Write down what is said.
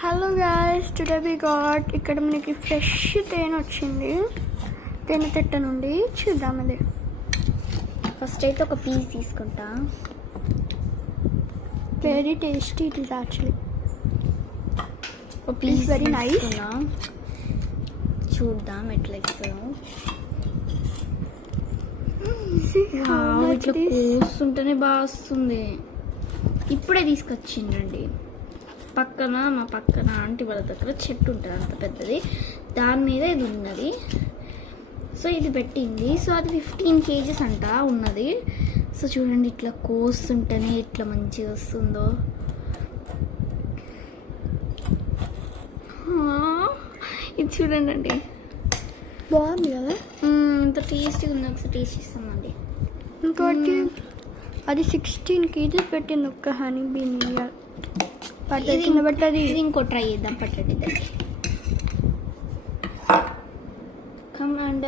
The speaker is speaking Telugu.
Hello guys, today we got ఇక్కడ మనకి ఫ్రెష్ తేనె వచ్చింది. తేనె తిట్ట నుండి చూద్దాం. అది ఫస్ట్ అయితే ఒక పీస్ తీసుకుంటా. Very tasty it is actually. ఒక పీస్ వెరీ నైస్. చూద్దాం ఎట్లా ఇస్తాము. ఇట్లా కూస్తుంటేనే బాగా వస్తుంది. ఇప్పుడే తీసుకొచ్చిండండి. మా పక్కన ఆంటీ వాళ్ళ దగ్గర చెట్టు ఉంటుంది, అంత పెద్దది. దాని మీద ఇది ఉన్నది. సో ఇది పెట్టింది. సో అది 15 kgs అంట ఉన్నది. సో చూడండి ఇట్లా కోస్తుంటేనే ఇట్లా మంచిగా వస్తుందో. ఇది చూడండి అండి, బాగుంది కదా. ఇంత టేస్టీగా ఉంది. ఒకసారి టేస్ట్ ఇస్తామండి. ఇంకోటి అది 16 kgs పెట్టింది ఒక్క హనీ బీన్ పట్టింది. బట్ అది ఇంకో ట్రై చేద్దాం. పట్టండి కమ్ అండ్